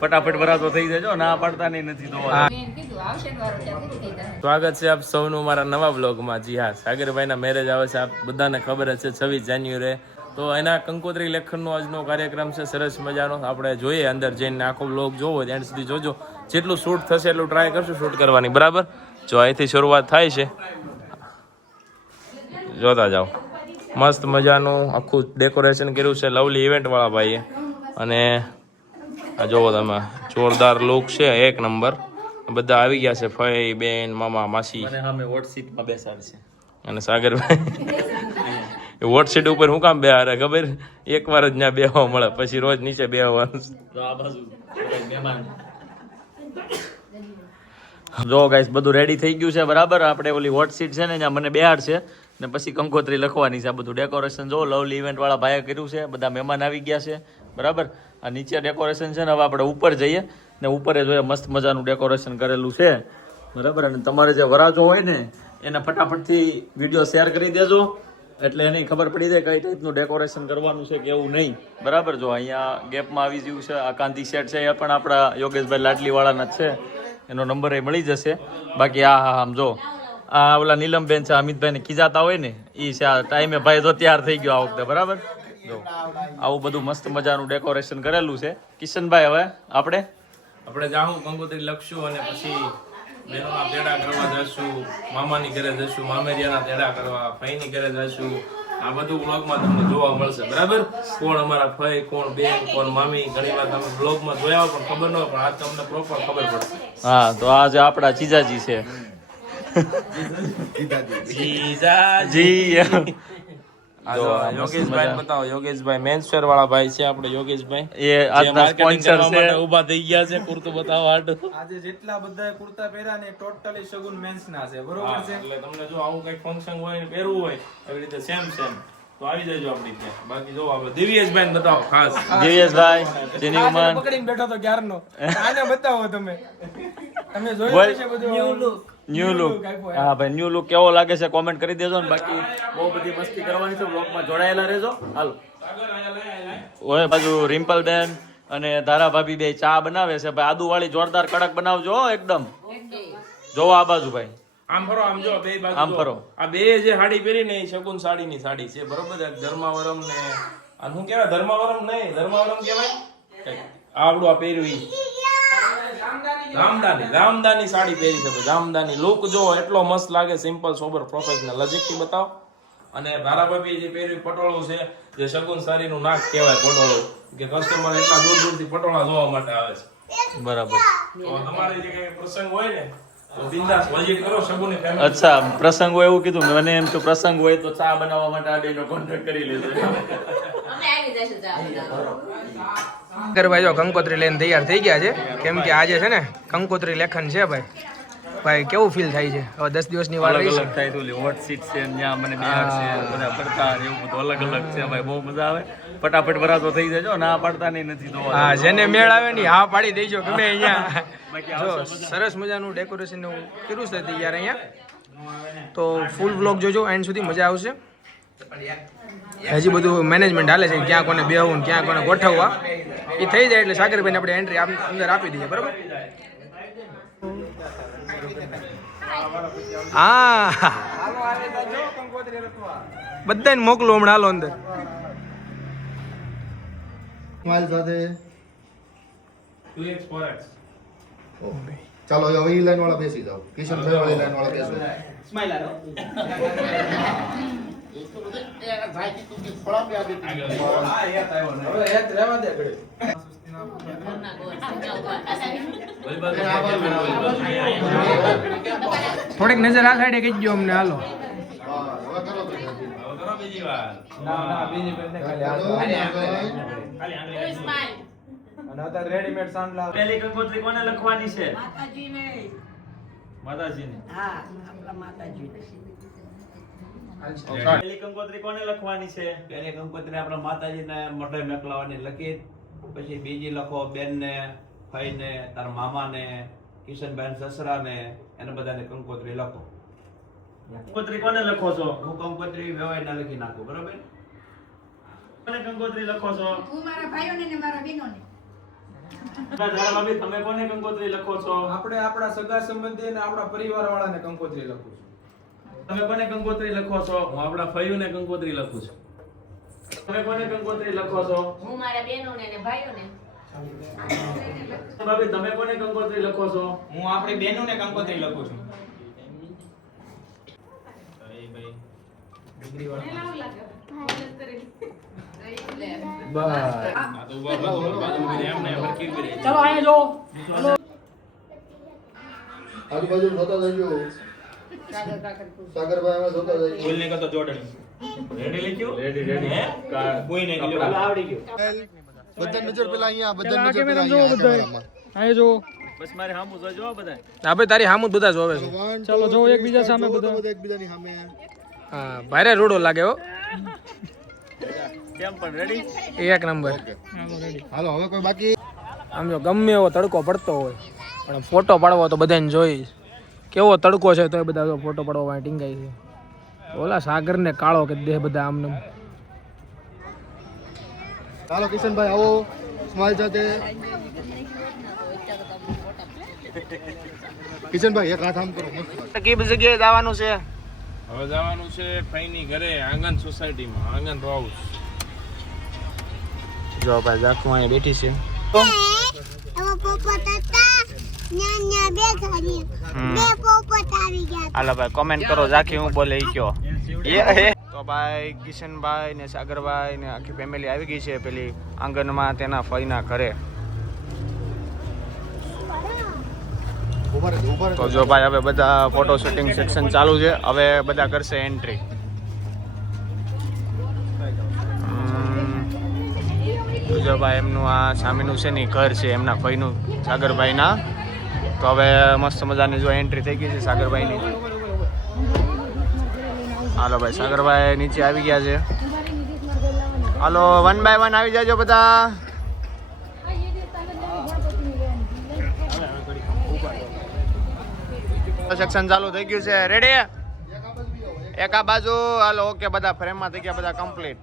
ફટાફટ ભરાતો થઈ જજો, ના પાડતા નહીં નથી તો. સ્વાગત છે આપ સૌનું મારા નવા બ્લોગમાં. જી હા, સાગરભાઈના મેરેજ આવે છે, આપ બધાને ખબર જ છે 26 જાન્યુઆરી. તો એના કંકોત્રી લેખનનો આજનો કાર્યક્રમ છે, સરસ મજાનો. આપણે જોઈએ અંદર જઈને, આખો બ્લોગ જોવો એન્ડ સુધી જોજો. જેટલું શૂટ થશે એટલું ટ્રાય કરશું શૂટ કરવાની, બરાબર. જો અહીંથી શરૂઆત થાય છે, જોતા જાઓ. મસ્ત મજાનું આખું ડેકોરેશન કર્યું છે લવલી ઇવેન્ટ વાળા ભાઈએ. અને આ જોવો તમે, જોરદાર લુક છે, એક નંબર. બધા આવી ગયા છે, ફઈ, બેન, મામા, માસી. અને અમે વોટ સીટમાં બેસાડશે. અને સાગરભાઈ વોટ સીટ ઉપર હું કામ બેહારે ખબર? એકવાર જ ત્યાં બેહવા મળે, પછી રોજ નીચે બેહવાનું. જો ગાઈસ બધું રેડી થઈ ગયું છે, બરાબર. આપણે ઓલી વોટ સીટ છે ને ત્યાં મને બેહાડશે ને પછી કંકોત્રી લખવાની છે. આ બધું ડેકોરેશન જો લવલી ઇવેન્ટ વાળા ભાઈએ કર્યું છે, બધા મહેમાન આવી ગયા છે, બરાબર. આ નીચે ડેકોરેશન છે ને, હવે આપણે ઉપર જઈએ ને ઉપર જોઈએ મસ્ત મજાનું ડેકોરેશન કરેલું છે, બરાબર. અને તમારે જે વરાજો હોય ને એને ફટાફટથી વિડીયો શેર કરી દેજો, એટલે એની ખબર પડી જાય કઈ ટાઈપનું ડેકોરેશન કરવાનું છે કેવું નહીં, બરાબર. જો અહીંયા ગેપમાં આવી ગયું છે આ કાંતિ સેટ છે, એ પણ આપણા યોગેશભાઈ લાડલીવાળાના જ છે, એનો નંબર એ મળી જશે. બાકી આ હા આમ જો આ ઓલા નીલમબેન છે, અમિતભાઈને ખીજાતા હોય ને એ છે. આ ટાઈમે ભાઈ તો તૈયાર થઈ ગયો આ વખતે, બરાબર. જો આવું બધું મસ્ત મજાનું ડેકોરેશન કરેલું છે. કિશનભાઈ હવે આપણે જાઉં કંકોત્રી લખશું અને પછી બહેનોના તેડા કરવા જશું, મામાની ઘરે જશું, મામેરિયાના તેડા કરવા, ફઈની ઘરે જશું. આ બધું બ્લોગમાં તમને જોવા મળશે, બરાબર. કોણ અમારા ફઈ, કોણ બેન, કોણ મામી, ઘણી વાર તમે બ્લોગમાં જોયા પણ ખબર ન હોય, પણ આજ તમને પ્રોપર ખબર પડશે. હા, તો આજે આપણા જીજાજી છે. જીજાજી યોગેશભાઈ બતાવો. યોગેશભાઈ મેન્સવેર વાળા ભાઈ છે આપણે. યોગેશભાઈ એ આજના સ્પોન્સર છે, ઊભા થઈ ગયા છે કુર્તું બતાવવા માટે. આજે જેટલા બધા કુર્તા પહેર્યા ને ટોટલી સગુન મેન્સ ના છે, બરોબર છે. એટલે તમને જો આવું કઈ ફંક્શન હોય ને પહેરવું હોય એવી રીતે સેમ તો આવી જજો આપણી ત્યાં. બાકી જો આપણે દિવ્યેશભાઈ ને બતાવો ખાસ. દિવ્યેશભાઈ જેની ઉંમર પકડીને બેઠો તો ક્યારનો, આને બતાવો તમે જોયું છે બધું ન્યુ લુક. હા ભાઈ, ન્યુ લુક કેવો લાગે છે કોમેન્ટ કરી દેજો ને. બાકી બહુ બધી મસ્તી કરવાની છે, બ્લોગમાં જોડાયેલા રહેજો. હાલો. ઓય બાજુ રિમ્પલ બેન અને ધારા ભાભી બે ચા બનાવે છે ભાઈ, આદુ વાળી જોરદાર કડક બનાવજો એકદમ. જોવો આ બાજુ ભાઈ, આમ ફરો, આમ જો બે બાજુ આમ ફરો. આ બે જે સાડી પહેરી ને એ શગુન સાડીની સાડી છે, બરોબર. ધર્માવરમ ને આ શું કહેવાય? ધર્માવરમ નહીં, ધર્માવરમ કહેવાય. આવડું આ પહેર્યું રામદાની સાડી પહેરી છે. રામદાની લુક જો એટલો મસ્ત લાગે, સિમ્પલ સોબર પ્રોફેશનલ. નજીકથી બતાવો. અને ધારાભાભી જે પહેર્યું પટોળું છે, જે શગુન સાડીનું નાક કહેવાય પટોળું, કે કસ્ટમર એટલા દૂર દૂરથી પટોળા જોવા માટે આવે છે, બરાબર. તો તમારે જે કઈ પ્રસંગ હોય ને તો બિંદાસ વિઝિટ કરો શગુની ફેમિલી. અચ્છા, પ્રસંગ હોય એવું કીધું મને. એમ તો પ્રસંગ હોય તો ચા બનાવવા માટે આ બેનો કોન્ટેક્ટ કરી લેજો. ભાઈ જો કંકોત્રી લઈને તૈયાર થઈ ગયા છે, કેમ કે આજે છે ને કંકોત્રી લેખન છે ભાઈ. ભાઈ કેવું ફીલ થાય છે? હવે 10 દિવસની વાર રહી છે. થાય તો હોટ સીટ છે, ત્યાં મને બિહાર છે, બધા પડતા એવું બધું અલગ અલગ છે ભાઈ. બહુ મજા આવે. ફટાફટ ભરાતો થઈ જજો, ના પાડતા નહીં નથી તો. હા, જેને મેળ આવે ને હા પાડી દેજો ગમે અહીંયા. જો સરસ મજાનું ડેકોરેશન કર્યું છે તૈયાર અહીંયા. તો ફૂલ વ્લોગ જોજો એન્ડ સુધી, મજા આવશે. હજી બધું મેનેજમેન્ટ હાલે છે, ક્યાં કોને બેહવું ને ક્યાં કોને ગોઠવવા એ થઈ જાય એટલે સાગરભાઈને આપણે એન્ટ્રી અંદર આપી દઈએ, બરાબર. હા, બધાને મોકલો હમણાં, હાલો અંદર. સ્માઈલ સાથે 2x 4x. ચાલો હવે ઈ લાઈન વાળા બેસી જાઓ. કિશન ભાઈ વાળી લાઈન વાળા બેસો. સ્માઈલ આલો. થોડીક નજર આ સાઈડે કીજો અમને, હાલો. રેડીમેડ સાંડલા. પહેલી કંકોત્રી કોને લખવાની છે? માતાજીને. હા, આપણા માતાજીને. પહેલી કંકોત્રી કોને લખવાની છે? પહેલી કંકોત્રી આપણા માતાજીને મોઢે મેકલાવાની લખી. પછી બીજી લખો બેનને, ભાઈને, તારા મામાને, કિશનભાઈ સસરાને, એને બધાને કંકોત્રી લખો. કંકોત્રી કોને લખો છો? હું કંકોત્રી વેવાઈને લખી નાખું, બરોબર. કોને કંકોત્રી લખો છો? હું મારા ભાઈઓને ને મારા બહેનોને. ભાભી તમે કોને કંકોત્રી લખો છો? આપણે આપણા સગા સંબંધી અને આપણા પરિવાર વાળાને કંકોત્રી લખું છું. તમે કોને કંકોત્રી લખો છો? હું આપણા ફઈઓને કંકોત્રી લખું છું. તમે કોને કંકોત્રી લખો છો? હું મારા બહેનોને અને ભાઈઓને. ભાભી તમે કોને કંકોત્રી લખો છો? હું આપણી બહેનોને કંકોત્રી લખું છું. આ તો ઉભા બાજુ એમને હરકી કરી. આજુબાજુ જોતા જજો. સાગરભાઈ અમે જોતા જજો. બોલને કરતો જોડણી. રેડી લખ્યું? કોઈ નહીં કપડાં આવડી ગયું. બધા નજર પેલા અહીંયા, બધા નજર પેલા અહીંયા કેમેરામાં. બસ મારે સામું જોજો બધા. હા ભાઈ તારી સામું બધા જોવે છે. ચાલો જો એકબીજા સામે બધા એકબીજાની સામે. હા ભારે રૂડો લાગે હો. કેમ પણ રેડી? એક નંબર. હાલો હવે કોઈ બાકી? આમ જો ગમે એવો તડકો પડતો હોય પણ ફોટો પાડવો તો બધાને જોઈ કેવો તડકો છે તો એ બધા જો ફોટો પાડવા માટે ટીંગાય છે. ઓલા સાગરને કાળો કરી દે બધા આમને. ચાલો કિશનભાઈ આવો સ્માઈલ સાથે. કિશનભાઈ એક હાથ આમ કરો મસ્ત. કઈ જગ્યાએ જવાનું છે? હવે જવાનું છે ફઈની ઘરે આંગણ સોસાયટીમાં આંગણ હાઉસ. જો ભાઈ જાખું અહીંયા બેઠી છે. હાલો ભાઈ કોમેન્ટ કરો જાખી હું બોલે ઈ કયો. તો ભાઈ કિશનભાઈ ને સાગરભાઈ ને આખી ફેમિલી આવી ગઈ છે પેલી આંગણમાં તેના ફઈના ઘરે. તો જો ભાઈ હવે બધા ફોટો શૂટિંગ સેક્શન ચાલુ છે. હવે બધા કરશે એન્ટ્રી. જો ભાઈ એમનું આ સામેનું છે ને ઘર છે એમના ભાઈનું સાગરભાઈના. તો હવે મસ્ત મજાની જો એન્ટ્રી થઈ ગઈ છે સાગરભાઈની. હાલો ભાઈ સાગરભાઈ નીચે આવી ગયા છે. હાલો 1 બાય 1 આવી જાજો બધા. સેક્શન ચાલુ થઈ ગયું છે. રેડી? એક આ બાજુ. હાલો ઓકે બધા ફ્રેમમાં થઈ ગયા બધા કમ્પ્લીટ.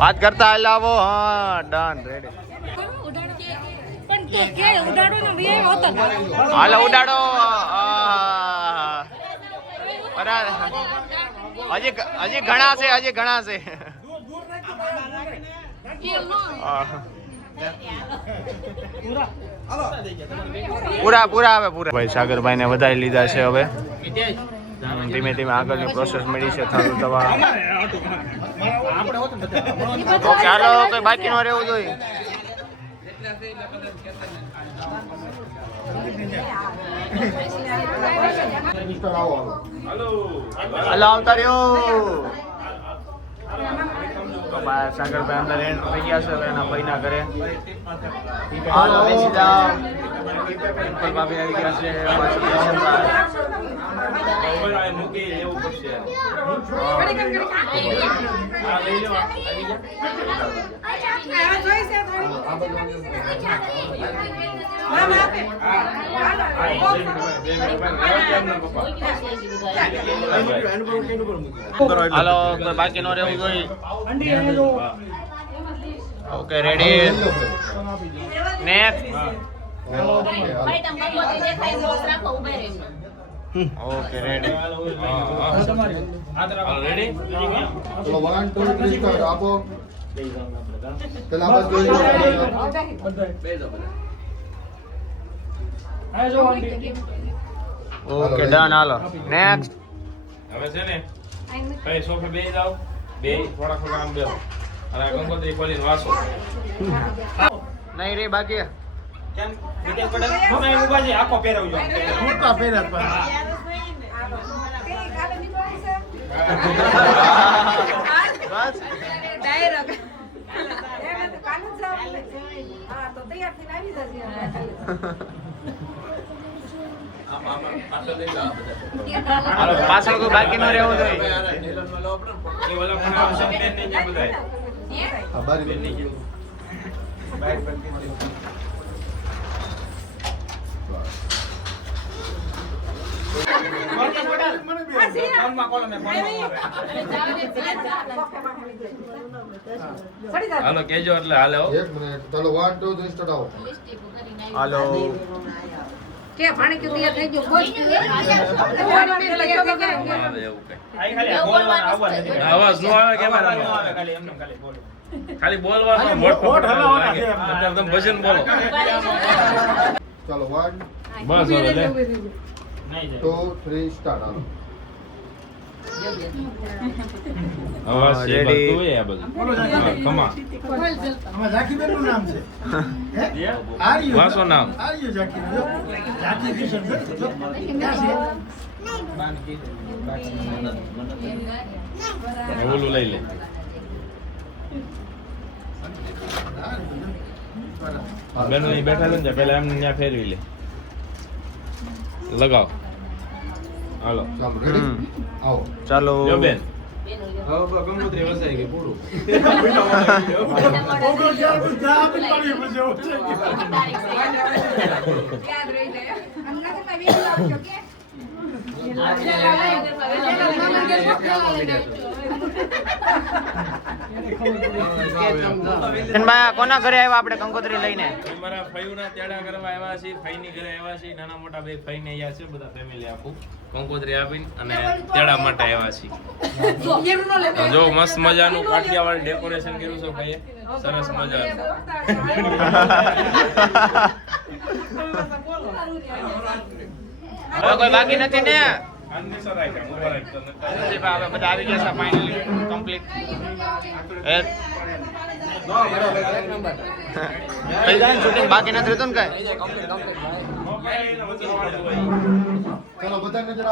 વાત કરતા હાલ આવો. હા ડન રેડી. હાલો ઉડાડો. હજી ઘણા છે, હજી ઘણા છે. પૂરા પૂરા આવે પૂરા. ભાઈ સાગરભાઈ ને વધારી લીધા છે. હવે ધીમે ધીમે આગળની પ્રોસેસ મળી છે થાળું દવા. ઓકે હાલો કઈ બાકી ન રહેવું જોઈએ. હાલો આવતા રહ્યો. તો સાગરભાઈ અંદર એન્ટર થઈ ગયા છે હવે એના ભાઈના ઘરે. હાલો બેસી જાઓ. ભાભી આવી ગયા છે. મૂકી લેવું પડશે. હાલો બાકી નો રહેવું જોઈએ. Okay ready next. ભાઈ તમે કંકોત્રી દેખાય તો રાખો ઉભા રહે. Okay ready. રેડી? ચલો 1 2 3 સ્ટાર્ટ આપો. પેલા બાદ જોઈ લો. Okay done. હાલો નેક્સ્ટ. હવે છે ને કઈ સોફે બેસી જાવ. બે થોડા થોડા આમ બેસો અને આ કંકોત્રી ખોલીને વાસો. નહીં રે બાકી. આખો પહેરાવજો. બસ પાછળ કોઈ બાકી ન રહેવું જોઈએ. એ ઓલા પણ સંપેન નહીં જાય બધાય. આ બારી નહીં જાય. હાલો કેજો એટલે હાલે હો. 1 મિનિટ ચાલો 1 2 3 સ્ટાર્ટ આવો હાલો કે પાણી કે તૈયાર થઈ ગયું બોલ હાલે એવું કઈ. અવાજ નો આવે કેમેરામાં. ખાલી બોલવાનું મોટો લાગે. અત્યારે તમે ભજન બોલો. ચાલો 1 બસ હવે લે. 2 3 સ્ટાર્ટ હાલો અવાજ છે Ready. બધું હોય આ બધું. હા, કમા. વાસો નામ. ઓલું લઈ લે. બેનો અહીં બેઠા છે ને પેલા એમને ત્યાં ફેરવી લે. લગાવ. હાલો ચાલો રેડી આવો ચાલો જો બેન. યાદ રહી જાય અંગા તો વેલો આવજો કે કોના ઘરે આવ્યા આપણે કંકોત્રી લઈને? મારા ફઈના તેડા કરવા આવ્યા છે, ફઈની ઘરે આવ્યા છે, નાના મોટા બે ફઈને આવ્યા છે, બધા ફેમિલી આખું કંકોત્રી આપીને અને તેડા માટે આવ્યા છે. જો મસ્ત મજાનું કાઠિયાવાડી ડેકોરેશન કર્યું છે ભાઈએ, સરસ મજાનું. હવે કોઈ બાકી નથી ને? આનંદ રાખ્યા, ઉપર રાખ્યા. હવે બધા આવી ગયા છે ફાઇનલી કમ્પ્લીટ. શૂટિંગ બાકી નથી રહેતું ને કઈ? ચાલો બધાને જરા